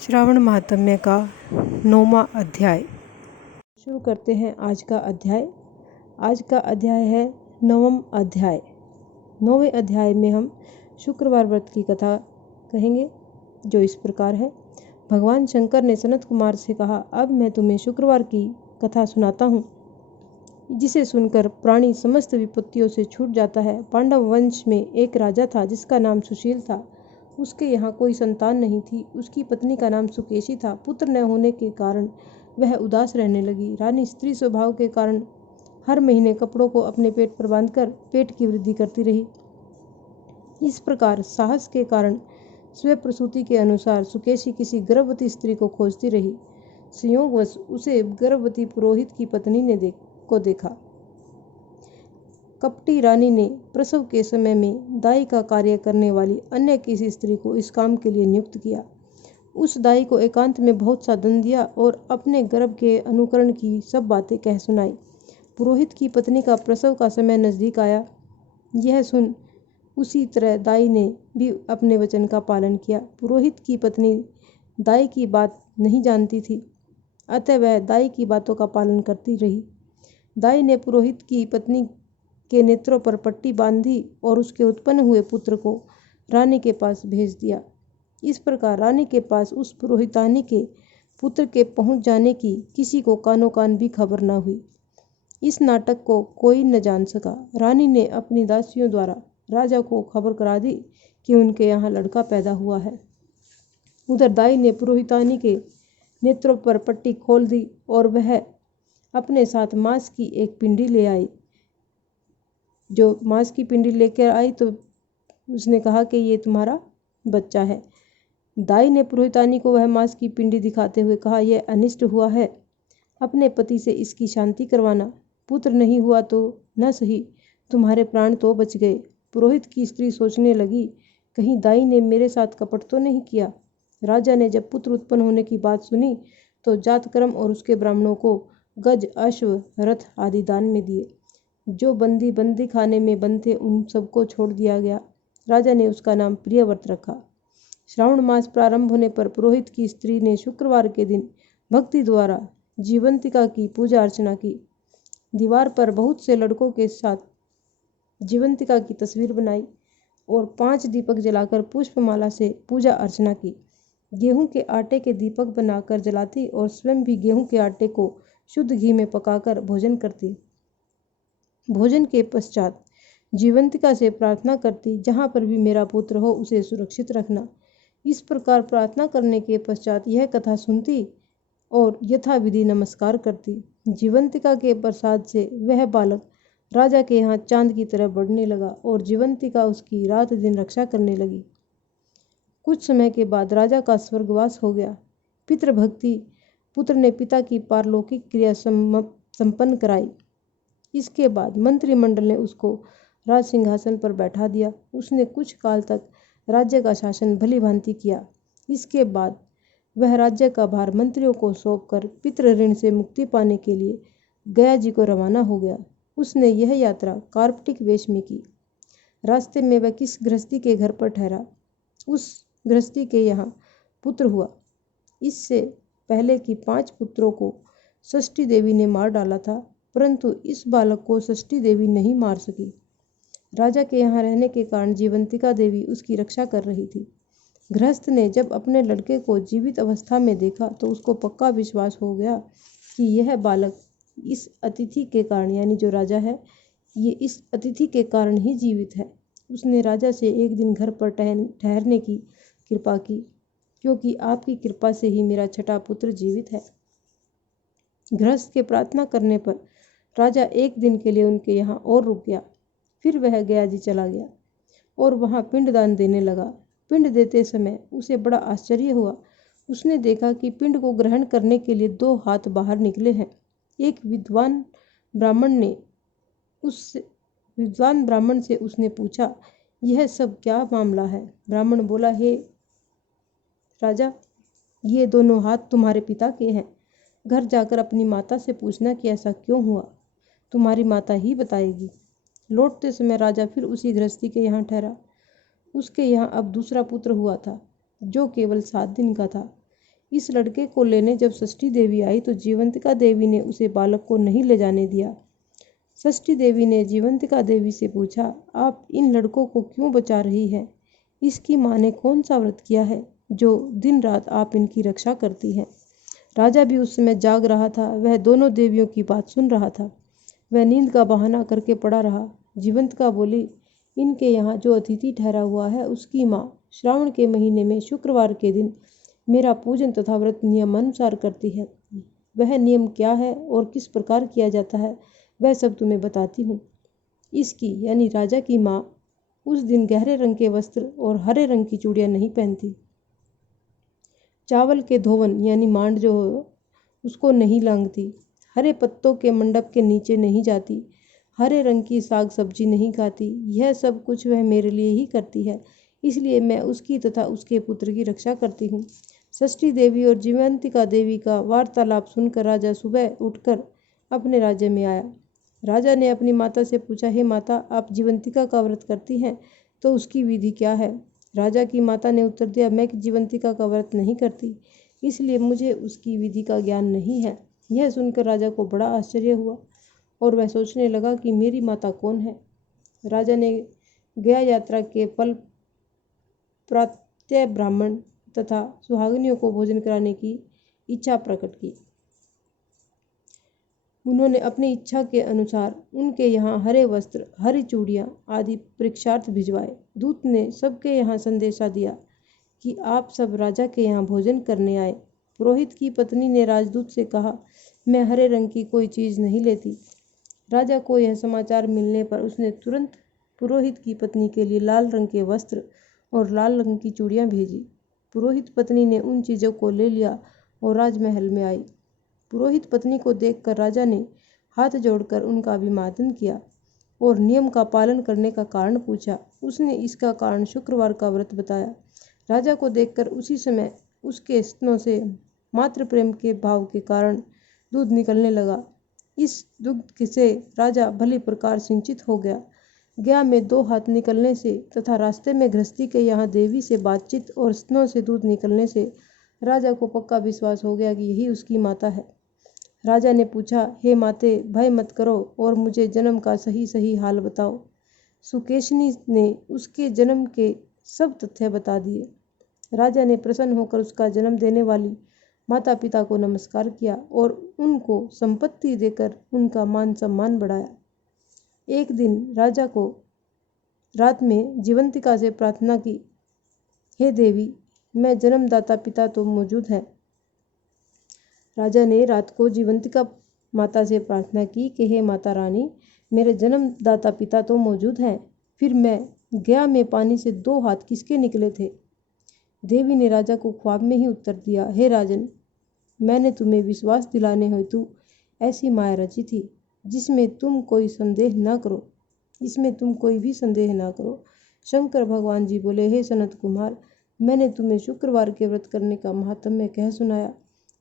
श्रावण महात्म्य का 9वां अध्याय। शुरू करते हैं आज का अध्याय। आज का अध्याय है 9वां अध्याय। 9वें अध्याय में हम शुक्रवार व्रत की कथा कहेंगे, जो इस प्रकार है। भगवान शंकर ने सनत कुमार से कहा, अब मैं तुम्हें शुक्रवार की कथा सुनाता हूँ, जिसे सुनकर प्राणी समस्त विपत्तियों से छूट जाता है। पांडव वंश में एक राजा था जिसका नाम सुशील था। उसके यहाँ कोई संतान नहीं थी। उसकी पत्नी का नाम सुकेशी था। पुत्र न होने के कारण वह उदास रहने लगी। रानी स्त्री स्वभाव के कारण हर महीने कपड़ों को अपने पेट पर बांधकर पेट की वृद्धि करती रही। इस प्रकार साहस के कारण स्व प्रसूति के अनुसार सुकेशी किसी गर्भवती स्त्री को खोजती रही। संयोगवश उसे गर्भवती पुरोहित की पत्नी ने देखा। कपटी रानी ने प्रसव के समय में दाई का कार्य करने वाली अन्य किसी स्त्री को इस काम के लिए नियुक्त किया। उस दाई को एकांत में बहुत सा धन दिया और अपने गर्भ के अनुकरण की सब बातें कह सुनाई। पुरोहित की पत्नी का प्रसव का समय नजदीक आया। यह सुन उसी तरह दाई ने भी अपने वचन का पालन किया। पुरोहित की पत्नी दाई की बात नहीं जानती थी, अतः वह दाई की बातों का पालन करती रही। दाई ने पुरोहित की पत्नी के नेत्रों पर पट्टी बांधी और उसके उत्पन्न हुए पुत्र को रानी के पास भेज दिया। इस प्रकार रानी के पास उस पुरोहितानी के पुत्र के पहुंच जाने की किसी को कानो कान भी खबर न हुई। इस नाटक को कोई न जान सका। रानी ने अपनी दासियों द्वारा राजा को खबर करा दी कि उनके यहाँ लड़का पैदा हुआ है। उधर दाई ने पुरोहितानी के नेत्रों पर पट्टी खोल दी और वह अपने साथ मांस की एक पिंडी ले आई। जो मांस की पिंडी लेकर आई तो उसने कहा कि ये तुम्हारा बच्चा है। दाई ने पुरोहितानी को वह मांस की पिंडी दिखाते हुए कहा, यह अनिष्ट हुआ है, अपने पति से इसकी शांति करवाना। पुत्र नहीं हुआ तो न सही, तुम्हारे प्राण तो बच गए। पुरोहित की स्त्री सोचने लगी, कहीं दाई ने मेरे साथ कपट तो नहीं किया। राजा ने जब पुत्र उत्पन्न होने की बात सुनी तो जातकर्म और उसके ब्राह्मणों को गज, अश्व, रथ आदि दान में दिए। जो बंदी खाने में बंद थे उन सबको छोड़ दिया गया। राजा ने उसका नाम प्रियव्रत रखा। श्रावण मास प्रारंभ होने पर पुरोहित की स्त्री ने शुक्रवार के दिन भक्ति द्वारा जीवंतिका की पूजा अर्चना की। दीवार पर बहुत से लड़कों के साथ जीवंतिका की तस्वीर बनाई और 5 दीपक जलाकर पुष्पमाला से पूजा अर्चना की। गेहूं के आटे के दीपक बनाकर जलाती और स्वयं भी गेहूं के आटे को शुद्ध घी में पकाकर भोजन करती। भोजन के पश्चात जीवंतिका से प्रार्थना करती, जहाँ पर भी मेरा पुत्र हो उसे सुरक्षित रखना। इस प्रकार प्रार्थना करने के पश्चात यह कथा सुनती और यथाविधि नमस्कार करती। जीवंतिका के प्रसाद से वह बालक राजा के यहाँ चांद की तरह बढ़ने लगा और जीवंतिका उसकी रात दिन रक्षा करने लगी। कुछ समय के बाद राजा का स्वर्गवास हो गया। पितृभक्ति पुत्र ने पिता की पारलौकिक क्रिया संपन्न कराई। इसके बाद मंत्रिमंडल ने उसको राज सिंहासन पर बैठा दिया। उसने कुछ काल तक राज्य का शासन भली भांति किया। इसके बाद वह राज्य का भार मंत्रियों को सौंपकर पितृ ऋण से मुक्ति पाने के लिए गया जी को रवाना हो गया। उसने यह यात्रा कार्पटिक वेश में की। रास्ते में वह किस गृहस्थी के घर पर ठहरा। उस गृहस्थी के यहाँ पुत्र हुआ। इससे पहले कि 5 पुत्रों को षष्ठी देवी ने मार डाला था, परंतु इस बालक को षष्ठी देवी नहीं मार सकी। राजा के यहाँ रहने के कारण जीवंतिका देवी उसकी रक्षा कर रही थी। गृहस्थ ने जब अपने लड़के को जीवित अवस्था में देखा तो उसको पक्का विश्वास हो गया कि यह बालक इस अतिथि के कारण, यानी जो राजा है, ये इस अतिथि के कारण ही जीवित है। उसने राजा से एक दिन घर पर ठहरने की कृपा की, क्योंकि आपकी कृपा से ही मेरा छठा पुत्र जीवित है। गृहस्थ के प्रार्थना करने पर राजा एक दिन के लिए उनके यहाँ और रुक गया। फिर वह गया जी चला गया और वहाँ पिंडदान देने लगा। पिंड देते समय उसे बड़ा आश्चर्य हुआ। उसने देखा कि पिंड को ग्रहण करने के लिए 2 हाथ बाहर निकले हैं। एक विद्वान ब्राह्मण से उसने पूछा, यह सब क्या मामला है? ब्राह्मण बोला, हे राजा, ये दोनों हाथ तुम्हारे पिता के हैं। घर जाकर अपनी माता से पूछना कि ऐसा क्यों हुआ। तुम्हारी माता ही बताएगी। लौटते समय राजा फिर उसी गृहस्थी के यहाँ ठहरा। उसके यहाँ अब दूसरा पुत्र हुआ था, जो केवल 7 दिन का था। इस लड़के को लेने जब षष्ठी देवी आई तो जीवंतिका देवी ने उसे बालक को नहीं ले जाने दिया। षष्ठी देवी ने जीवंतिका देवी से पूछा, आप इन लड़कों को क्यों बचा रही है? इसकी माँ ने कौन सा व्रत किया है जो दिन रात आप इनकी रक्षा करती हैं? राजा भी उस समय जाग रहा था। वह दोनों देवियों की बात सुन रहा था। वह नींद का बहाना करके पड़ा रहा। जीवंतिका बोली, इनके यहाँ जो अतिथि ठहरा हुआ है उसकी माँ श्रावण के महीने में शुक्रवार के दिन मेरा पूजन तथा व्रत नियमानुसार करती है। वह नियम क्या है और किस प्रकार किया जाता है वह सब तुम्हें बताती हूँ। इसकी यानी राजा की माँ उस दिन गहरे रंग के वस्त्र और हरे रंग की चूड़ियाँ नहीं पहनती। चावल के धोवन यानी मांड जो हो उसको नहीं लांघती। हरे पत्तों के मंडप के नीचे नहीं जाती। हरे रंग की साग सब्जी नहीं खाती। यह सब कुछ वह मेरे लिए ही करती है, इसलिए मैं उसकी तथा उसके पुत्र की रक्षा करती हूँ। षष्ठी देवी और जीवंतिका देवी का वार्तालाप सुनकर राजा सुबह उठकर अपने राज्य में आया। राजा ने अपनी माता से पूछा, हे माता, आप जीवंतिका का व्रत करती हैं तो उसकी विधि क्या है? राजा की माता ने उत्तर दिया, मैं जीवंतिका का व्रत नहीं करती, इसलिए मुझे उसकी विधि का ज्ञान नहीं है। यह सुनकर राजा को बड़ा आश्चर्य हुआ और वह सोचने लगा कि मेरी माता कौन है। राजा ने गया यात्रा के पल प्रातः ब्राह्मण तथा सुहागिनियों को भोजन कराने की इच्छा प्रकट की। उन्होंने अपनी इच्छा के अनुसार उनके यहाँ हरे वस्त्र, हरी चूड़ियाँ आदि परीक्षार्थ भिजवाए। दूत ने सबके यहाँ संदेशा दिया कि आप सब राजा के यहाँ भोजन करने आए। पुरोहित की पत्नी ने राजदूत से कहा, मैं हरे रंग की कोई चीज़ नहीं लेती। राजा को यह समाचार मिलने पर उसने तुरंत पुरोहित की पत्नी के लिए लाल रंग के वस्त्र और लाल रंग की चूड़ियाँ भेजी। पुरोहित पत्नी ने उन चीज़ों को ले लिया और राजमहल में आई। पुरोहित पत्नी को देखकर राजा ने हाथ जोड़कर उनका अभिवादन किया और नियम का पालन करने का कारण पूछा। उसने इसका कारण शुक्रवार का व्रत बताया। राजा को देखकर उसी समय उसके स्तनों से मातृ प्रेम के भाव के कारण दूध निकलने लगा। इस दुग्ध से राजा भली प्रकार सिंचित हो गया। गया में 2 हाथ निकलने से तथा रास्ते में गृहस्थी के यहाँ देवी से बातचीत और स्तनों से दूध निकलने से राजा को पक्का विश्वास हो गया कि यही उसकी माता है। राजा ने पूछा, हे माते, भय मत करो और मुझे जन्म का सही सही हाल बताओ। सुकेशनी ने उसके जन्म के सब तथ्य बता दिए। राजा ने प्रसन्न होकर उसका जन्म देने वाली माता पिता को नमस्कार किया और उनको संपत्ति देकर उनका मान सम्मान बढ़ाया। एक दिन राजा को रात में जीवंतिका से प्रार्थना की, हे देवी, मैं जन्मदाता पिता तो मौजूद है। राजा ने रात को जीवंतिका माता से प्रार्थना की कि हे माता रानी, मेरे जन्मदाता पिता तो मौजूद हैं, फिर मैं गया में पानी से 2 हाथ किसके निकले थे? देवी ने राजा को ख्वाब में ही उत्तर दिया, हे राजन, मैंने तुम्हें विश्वास दिलाने हेतु ऐसी माया रची थी जिसमें तुम कोई संदेह न करो, इसमें तुम कोई भी संदेह न करो। शंकर भगवान जी बोले, हे सनत कुमार, मैंने तुम्हें शुक्रवार के व्रत करने का महात्म्य कह सुनाया।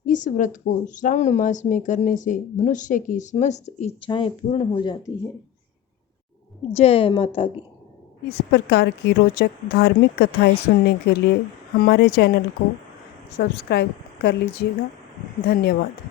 इस व्रत को श्रावण मास में करने से मनुष्य की समस्त इच्छाएं पूर्ण हो जाती हैं। जय माता की। इस प्रकार की रोचक धार्मिक कथाएं सुनने के लिए हमारे चैनल को सब्सक्राइब कर लीजिएगा। धन्यवाद।